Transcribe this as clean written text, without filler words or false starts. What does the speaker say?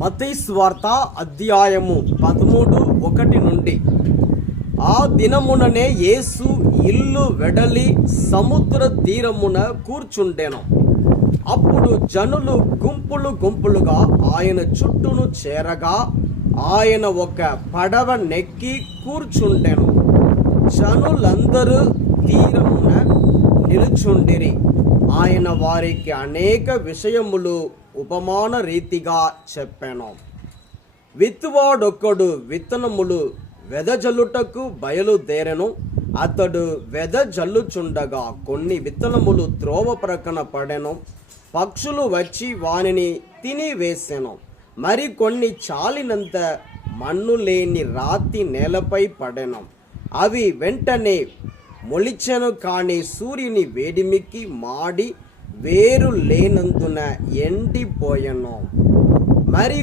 మత్తయి సువార్త అధ్యాయము 13:1 ఆ దినముననే యేసు ఇల్లు వెడలి సముద్ర తీరమున కూర్చుండెను. అప్పుడు జనులు గుంపులు గుంపులుగా ఆయన చుట్టూను చేరగా ఆయన ఒక పడవ నెక్కి కూర్చుండెను. జనులందరూ తీరమున నిలుచుండిరి. ఆయన వారికి అనేక విషయములు ఉపమాన రీతిగా చెప్పాను. విత్తువాడొక్కడు విత్తనములు వెదజల్లుటకు బయలుదేరెను. అతడు వెదజల్లుచుండగా కొన్ని విత్తనములు త్రోవ ప్రక్కన పడెను. పక్షులు వచ్చి వానిని తినివేసెను. మరికొన్ని చాలినంత మన్ను లేని రాతి నేలపై పడెను. అవి వెంటనే మొలిచెను, కానీ సూర్యుని వేడిమికి మాడి వేరు లేనందున ఎండిపోయెను. మరి